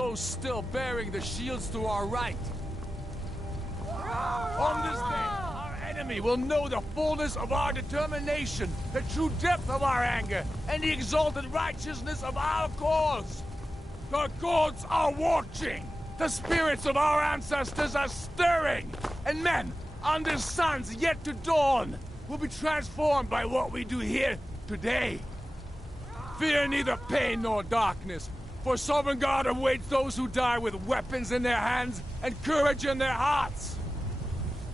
those still bearing the shields to our right. On this day, our enemy will know the fullness of our determination, the true depth of our anger, and the exalted righteousness of our cause. The gods are watching! The spirits of our ancestors are stirring! And men, under suns yet to dawn, will be transformed by what we do here today. Fear neither pain nor darkness, for Sovereign God awaits those who die with weapons in their hands and courage in their hearts.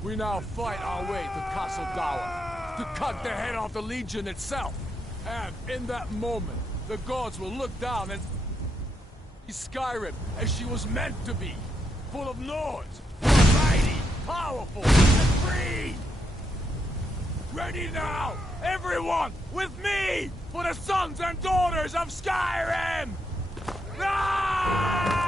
We now fight our way to Castle Dower, to cut the head off the Legion itself. And in that moment, the gods will look down and Skyrim as she was meant to be, full of lords, mighty, powerful, and free! Ready now, everyone, with me, for the sons and daughters of Skyrim! Ah!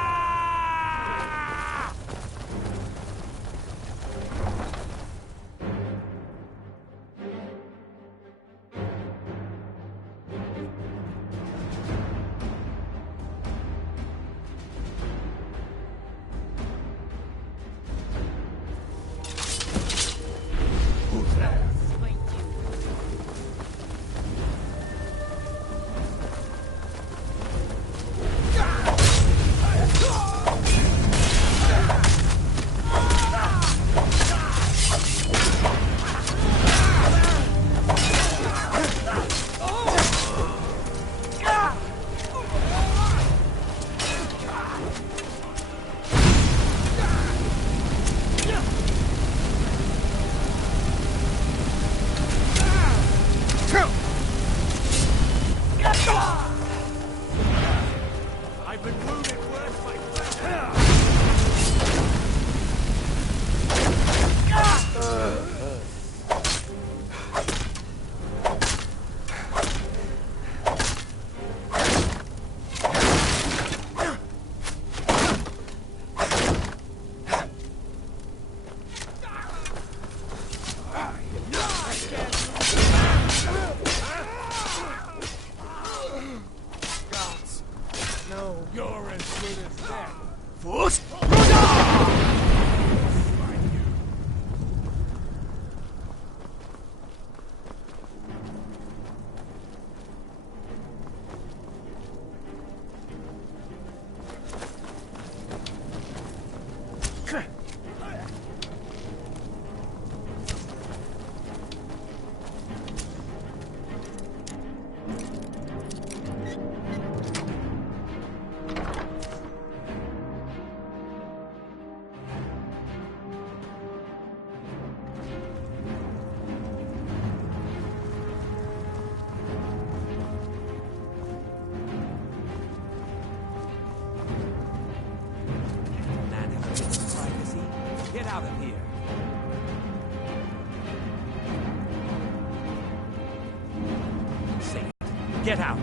Get out!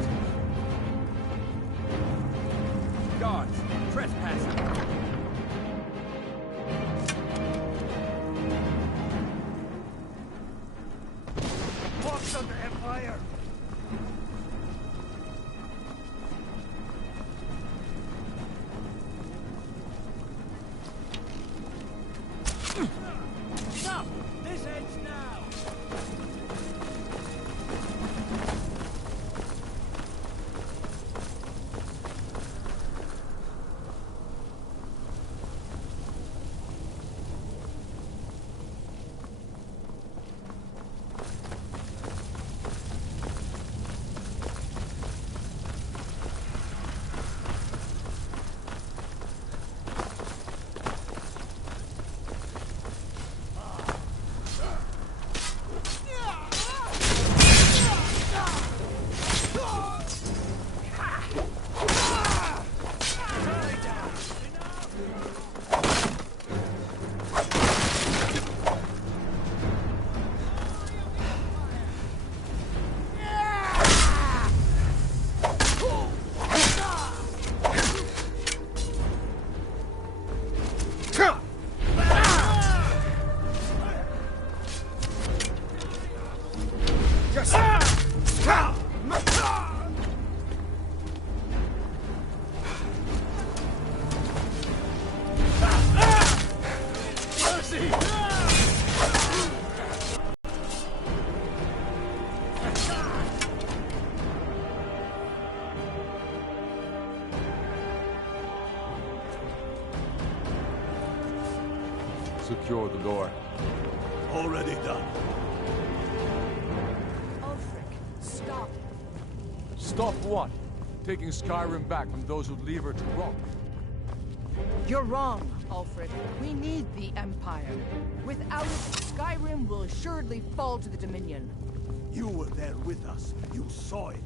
Guards, trespassing! Walks under Empire! Stop! This ends now! Secure the door. Already done. Ulfric, stop. Stop what? Taking Skyrim back from those who'd leave her to rot. You're wrong, Ulfric. We need the Empire. Without it, Skyrim will assuredly fall to the Dominion. You were there with us. You saw it.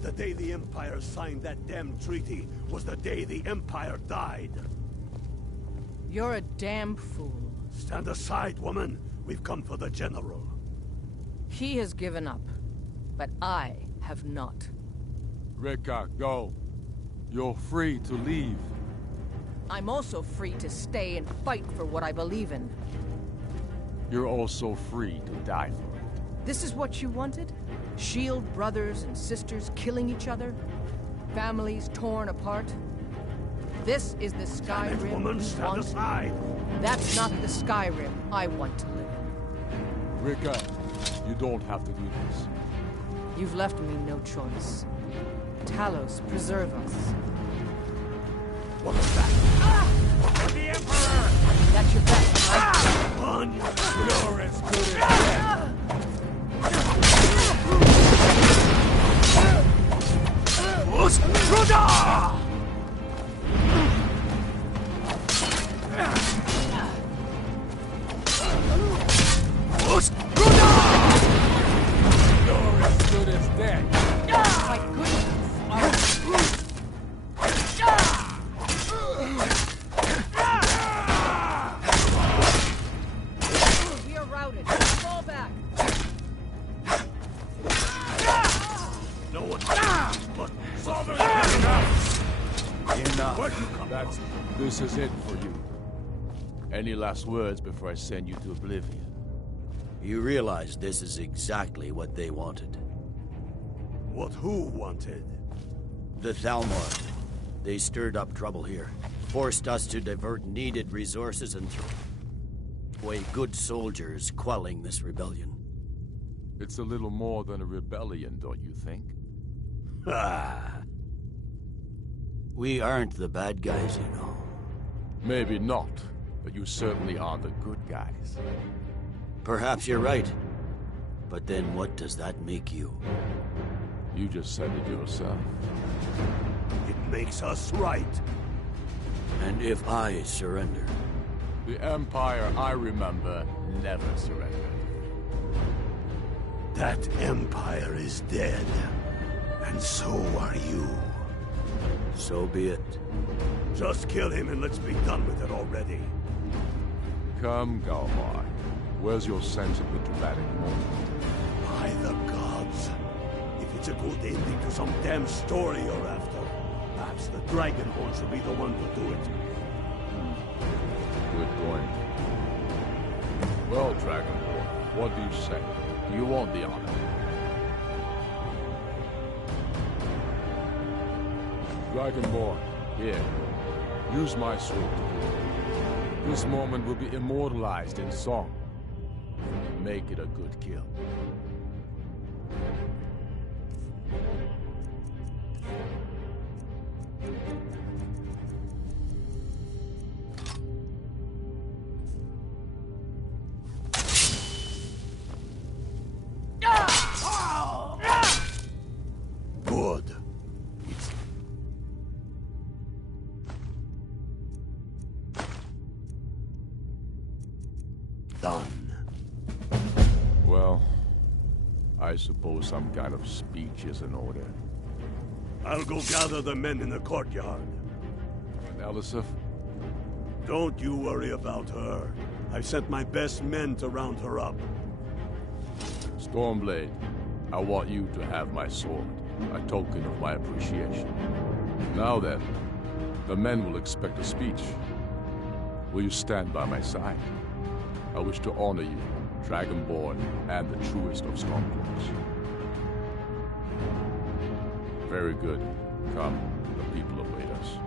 The day the Empire signed that damn treaty was the day the Empire died. You're a damn fool. Stand aside, woman. We've come for the General. He has given up, but I have not. Rika, go. You're free to leave. I'm also free to stay and fight for what I believe in. You're also free to die for it. This is what you wanted? Shield brothers and sisters killing each other? Families torn apart? This is the Damn it, Skyrim woman, you stand want? aside. That's not the Skyrim I want to live in. Rika, you don't have to do this. You've left me no choice. Talos, preserve us. What was that? For the Emperor! That's your bet, right? On your... You're as good as You're as good as dead. My goodness! We are routed. Fall back. No one... But... Enough. Where'd you come That's... This is it for you. Any last words before I send you to oblivion? You realize this is exactly what they wanted. What who wanted? The Thalmor. They stirred up trouble here. Forced us to divert needed resources and throw away good soldiers quelling this rebellion. It's a little more than a rebellion, don't you think? Ah. We aren't the bad guys, you know. Maybe not, but you certainly are the good guys. Perhaps you're right. But then what does that make you? You just said it yourself. It makes us right. And if I surrender? The Empire I remember never surrendered. That Empire is dead. And so are you. So be it. Just kill him and let's be done with it already. Come, Galmar. Where's your sense of the dramatic moment? By the gods. If it's a good ending to some damn story you're after, perhaps the Dragonborn should be the one to do it. Good point. Well, Dragonborn, what do you say? Do you want the honor? Dragonborn, here. Use my sword to do it. This moment will be immortalized in song. Make it a good kill. Good. Done. Well, I suppose some kind of speech is in order. I'll go gather the men in the courtyard. And Elisif? Don't you worry about her. I've sent my best men to round her up. Stormblade, I want you to have my sword, a token of my appreciation. Now then, the men will expect a speech. Will you stand by my side? I wish to honor you, Dragonborn, and the truest of Stormcloaks. Very good. Come, the people await us.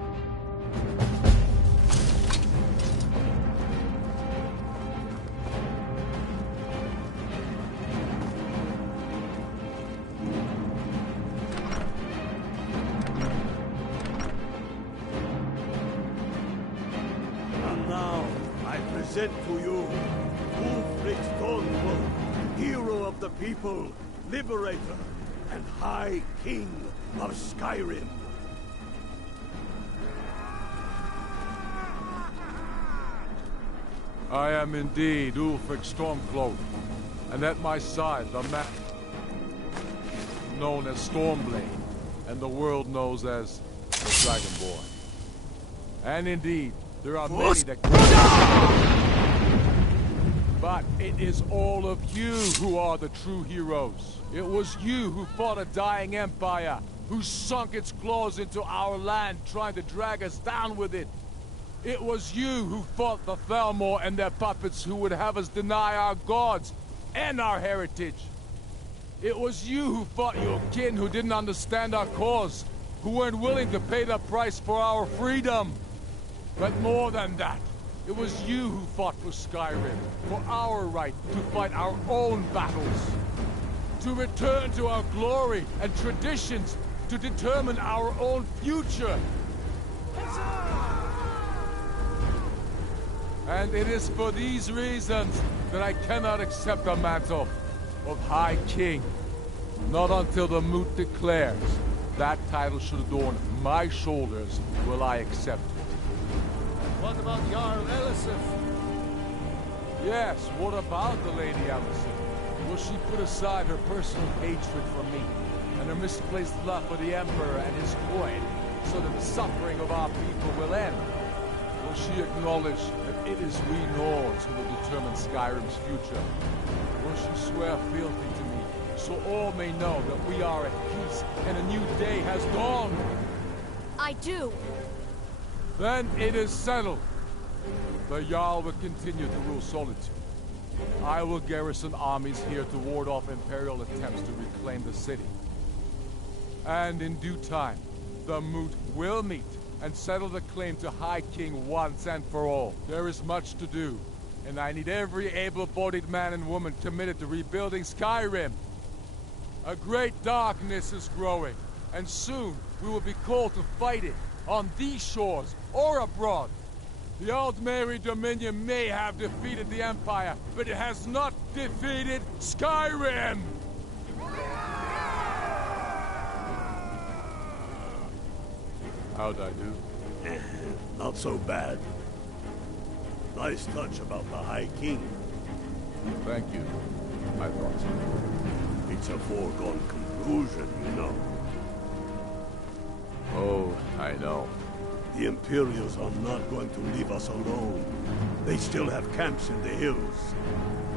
And now, I present to you Ulfric Stormcloak, hero of the people, liberator, and High King of Skyrim. I am indeed Ulfric Stormcloak, and at my side the man known as Stormblade, and the world knows as the Dragonborn. And indeed, there are many that but it is all of you who are the true heroes. It was you who fought a dying empire, who sunk its claws into our land trying to drag us down with it. It was you who fought the Thalmor and their puppets who would have us deny our gods and our heritage. It was you who fought your kin who didn't understand our cause, who weren't willing to pay the price for our freedom. But more than that, it was you who fought for Skyrim, for our right to fight our own battles, to return to our glory and traditions, to determine our own future. And it is for these reasons that I cannot accept the mantle of High King. Not until the Moot declares that title should adorn my shoulders will I accept it. What about Jarl Elisif? Yes, what about the Lady Elisif? Will she put aside her personal hatred for me and her misplaced love for the Emperor and his coin so that the suffering of our people will end? Will she acknowledge that it is we Nords who will determine Skyrim's future? Will she swear fealty to me so all may know that we are at peace and a new day has dawned? I do. Then it is settled. The Jarl will continue to rule Solitude. I will garrison armies here to ward off Imperial attempts to reclaim the city. And in due time, the Moot will meet and settle the claim to High King once and for all. There is much to do, and I need every able-bodied man and woman committed to rebuilding Skyrim. A great darkness is growing, and soon we will be called to fight it, on these shores or abroad. The Aldmeri Dominion may have defeated the Empire, but it has not defeated Skyrim! How'd I do? Not so bad. Nice touch about the High King. Thank you. I thought so. It's a foregone conclusion, you know. Oh, I know. The Imperials are not going to leave us alone. They still have camps in the hills.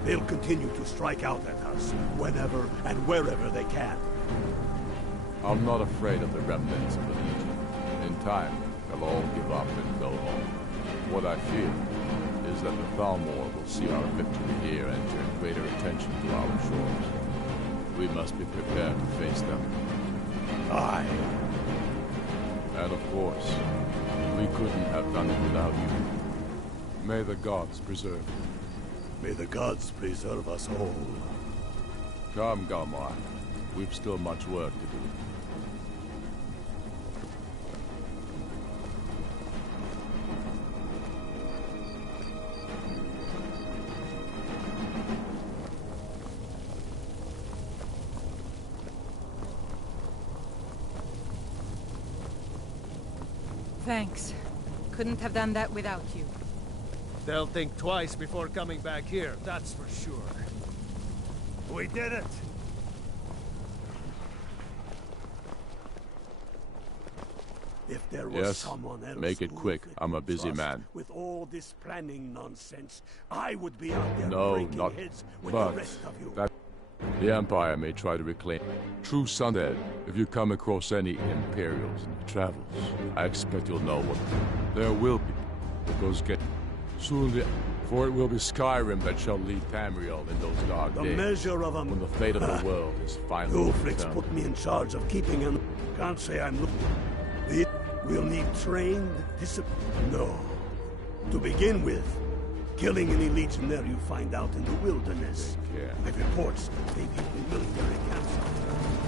They'll continue to strike out at us whenever and wherever they can. I'm not afraid of the remnants of the Legion. In time, they'll all give up and go home. What I fear is that the Thalmor will see our victory here and turn greater attention to our shores. We must be prepared to face them. Aye. And of course, we couldn't have done it without you. May the gods preserve you. May the gods preserve us all. Come, Galmar. We've still much work to do. Thanks. Couldn't have done that without you. They'll think twice before coming back here, that's for sure. We did it! If there was Yes, someone else make it who quick. we I'm a could busy trust man. With all this planning nonsense, I would be out there No, breaking not... heads with but... the rest of you. that... The Empire may try to reclaim... True Sundead, if you come across any Imperials in your travels, I expect you'll know what... There will be. Because soon for it will be Skyrim that shall lead Tamriel in those dark The days. measure of a... When the fate of the world is finally Ulfric's determined. put me in charge of keeping an... Can't say I'm looking... We'll need trained discipline. No. To begin with, killing any legionnaire you find out in the wilderness. Yeah. I have reports they've hidden military camps out there.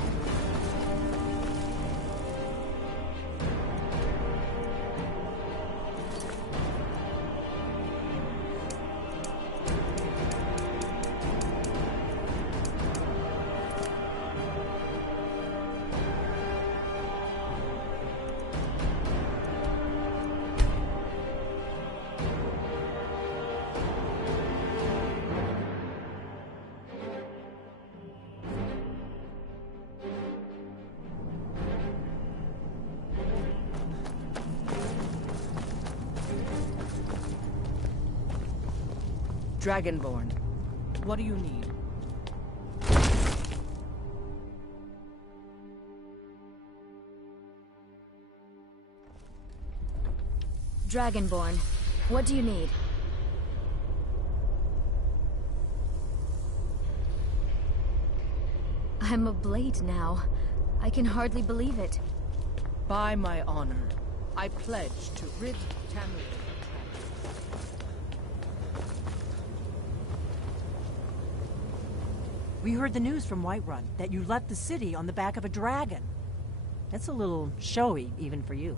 Dragonborn, what do you need? Dragonborn, what do you need? I'm a blade now. I can hardly believe it. By my honor, I pledge to rid Tamriel. We heard the news from Whiterun that you left the city on the back of a dragon. That's a little showy, even for you.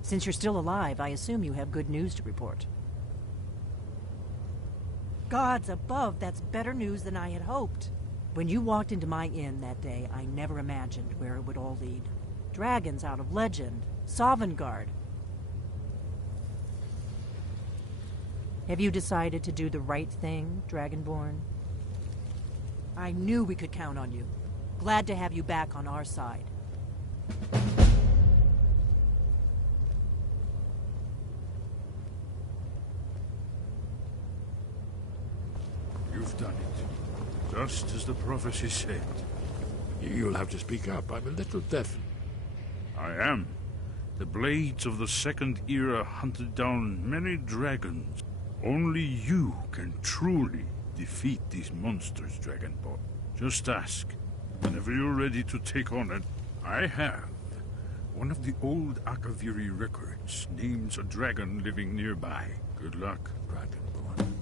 Since you're still alive, I assume you have good news to report. Gods above, that's better news than I had hoped. When you walked into my inn that day, I never imagined where it would all lead. Dragons out of legend, Sovngarde. Have you decided to do the right thing, Dragonborn? I knew we could count on you. Glad to have you back on our side. You've done it. Just as the prophecy said. You'll have to speak up. I'm a little deaf. I am. The blades of the Second Era hunted down many dragons. Only you can truly defeat these monsters, Dragonborn. Just ask. Whenever you're ready to take on it, I have. One of the old Akaviri records names a dragon living nearby. Good luck, Dragonborn.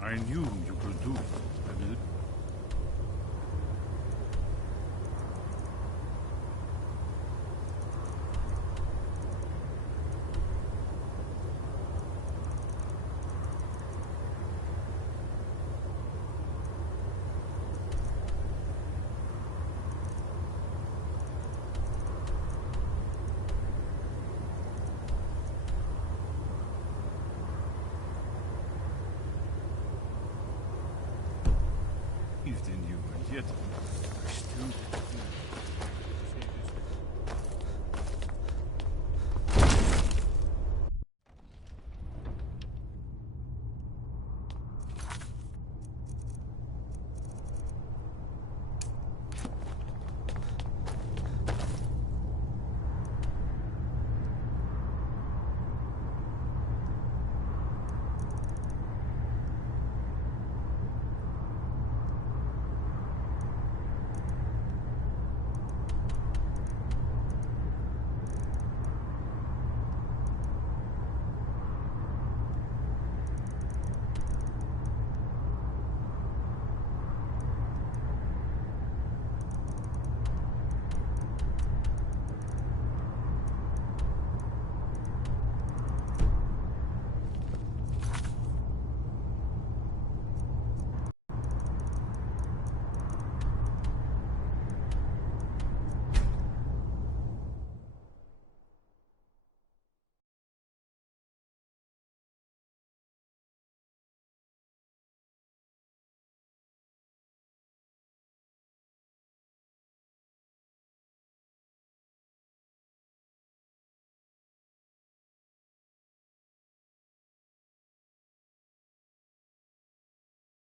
I knew you could do it.